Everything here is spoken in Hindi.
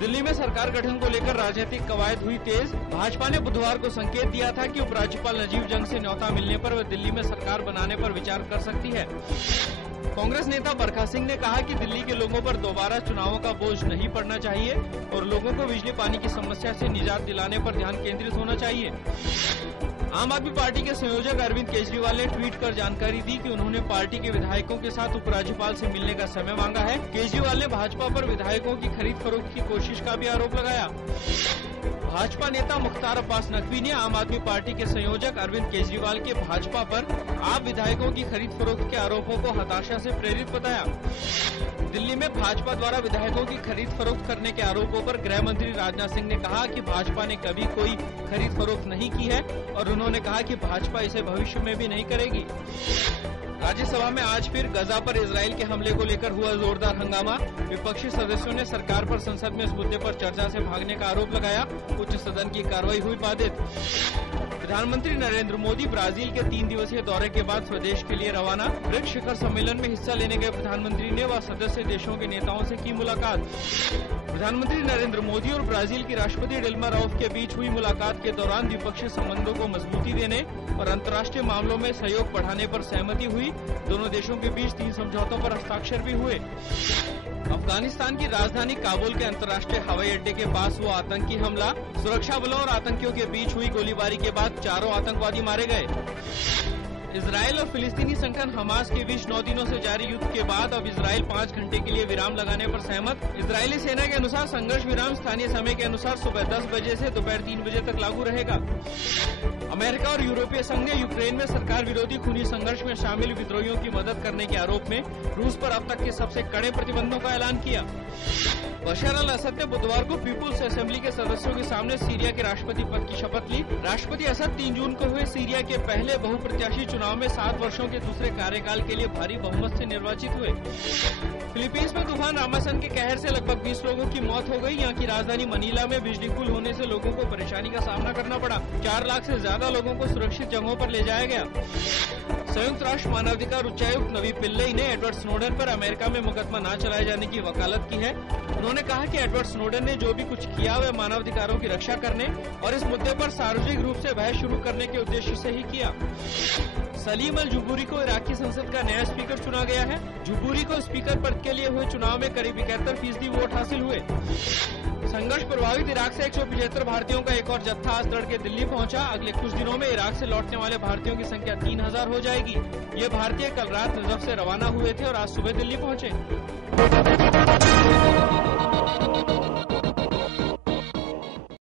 दिल्ली में सरकार गठन को लेकर राजनीतिक कवायद हुई तेज। भाजपा ने बुधवार को संकेत दिया था कि उपराज्यपाल नजीब जंग से न्योता मिलने पर वह दिल्ली में सरकार बनाने पर विचार कर सकती है। कांग्रेस नेता बरखा सिंह ने कहा कि दिल्ली के लोगों पर दोबारा चुनावों का बोझ नहीं पड़ना चाहिए और लोगों को बिजली पानी की समस्या से निजात दिलाने पर ध्यान केंद्रित होना चाहिए। आम आदमी पार्टी के संयोजक अरविंद केजरीवाल ने ट्वीट कर जानकारी दी कि उन्होंने पार्टी के विधायकों के साथ उपराज्यपाल से मिलने का समय मांगा है। केजरीवाल ने भाजपा पर विधायकों की खरीद फरोख्त की कोशिश का भी आरोप लगाया। भाजपा नेता मुख्तार अब्बास नकवी ने आम आदमी पार्टी के संयोजक अरविंद केजरीवाल के भाजपा पर आप विधायकों की खरीद फरोख्त के आरोपों को हताशा से प्रेरित बताया। दिल्ली में भाजपा द्वारा विधायकों की खरीद फरोख्त करने के आरोपों पर गृह मंत्री राजनाथ सिंह ने कहा कि भाजपा ने कभी कोई खरीद फरोख्त नहीं की है और उन्होंने कहा कि भाजपा इसे भविष्य में भी नहीं करेगी। राज्यसभा में आज फिर गजा पर इजरायल के हमले को लेकर हुआ जोरदार हंगामा। विपक्षी सदस्यों ने सरकार पर संसद में इस मुद्दे पर चर्चा से भागने का आरोप लगाया। उच्च सदन की कार्रवाई हुई बाधित। प्रधानमंत्री नरेंद्र मोदी ब्राजील के 3 दिवसीय दौरे के बाद स्वदेश के लिए रवाना। ब्रिक्स शिखर सम्मेलन में हिस्सा लेने गए प्रधानमंत्री ने वह सदस्य देशों के नेताओं से की मुलाकात। प्रधानमंत्री नरेंद्र मोदी और ब्राजील की राष्ट्रपति डिल्मा राउफ के बीच हुई मुलाकात के दौरान द्विपक्षीय संबंधों को मजबूती देने और अंतर्राष्ट्रीय मामलों में सहयोग बढ़ाने पर सहमति हुई। दोनों देशों के बीच 3 समझौतों पर हस्ताक्षर भी हुए। अफगानिस्तान की राजधानी काबुल के अंतर्राष्ट्रीय हवाई अड्डे के पास हुआ आतंकी हमला। सुरक्षा बलों और आतंकियों के बीच हुई गोलीबारी के बाद 4 आतंकवादी मारे गए। इजरायल और फिलिस्तीनी संगठन हमास के बीच 9 दिनों से जारी युद्ध के बाद अब इजरायल 5 घंटे के लिए विराम लगाने पर सहमत। इजरायली सेना के अनुसार संघर्ष विराम स्थानीय समय के अनुसार सुबह 10 बजे से दोपहर 3 बजे तक लागू रहेगा। अमेरिका और यूरोपीय संघ ने यूक्रेन में सरकार विरोधी खूनी संघर्ष में शामिल विद्रोहियों की मदद करने के आरोप में रूस पर अब तक के सबसे कड़े प्रतिबंधों का ऐलान किया। बशर अल असद ने बुधवार को पीपुल्स असेंबली के सदस्यों के सामने सीरिया के राष्ट्रपति पद की शपथ ली। राष्ट्रपति असद 3 जून को हुए सीरिया के पहले बहुप्रत्याशी चुनाव में 7 वर्षों के दूसरे कार्यकाल के लिए भारी बहुमत से निर्वाचित हुए। फिलीपींस में तूफान रामासन के कहर से लगभग 20 लोगों की मौत हो गई। यहाँ की राजधानी मनीला में बिजली गुल होने से लोगों को परेशानी का सामना करना पड़ा। 4 लाख से ज्यादा लोगों को सुरक्षित जगहों पर ले जाया गया। संयुक्त राष्ट्र मानवाधिकार उच्चायुक्त नवी पिल्लई ने एडवर्ड स्नोडेन पर अमेरिका में मुकदमा न चलाए जाने की वकालत की है। उन्होंने कहा कि एडवर्ड स्नोडेन ने जो भी कुछ किया वह मानवाधिकारों की रक्षा करने और इस मुद्दे पर सार्वजनिक रूप से बहस शुरू करने के उद्देश्य से ही किया। सलीम अल जुबूरी को इराक की संसद का नया स्पीकर चुना गया है। जुबूरी को स्पीकर पद के लिए हुए चुनाव में करीब 71% वोट हासिल हुए। संघर्ष प्रभावित इराक से 175 भारतीयों का एक और जत्था आज तड़के दिल्ली पहुंचा। अगले कुछ दिनों में इराक से लौटने वाले भारतीयों की संख्या 3000 हो जाएगी। ये भारतीय कल रात नजफ से रवाना हुए थे और आज सुबह दिल्ली पहुंचे।